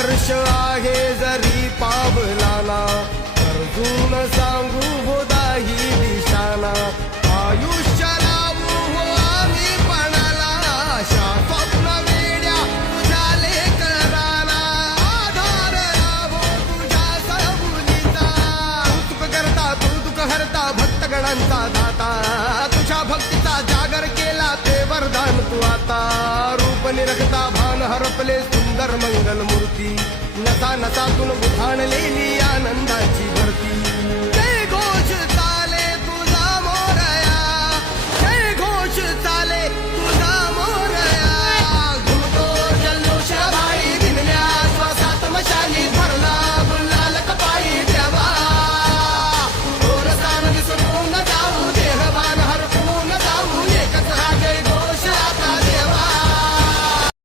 हर्ष आहे जरी पावलाना, अर्जून सांगू बोधाही दिशाना. आयुष्य लावू हो आम्ही पणाला, आशा स्वप्न वेड्या तुझ्या लेकराला. आधार लाभो तुझ्या सबुलीचा, कौतुक करता तू दुःख हरता भक्तगणांचा दाता. तुझ्या भक्तीचा जागर केला ते वरदान तू आता. रूप निरखता भान हरपले सुंदर मंगल मूर्ती, नसा नसातून उठाणलेली आनंदाची भरती.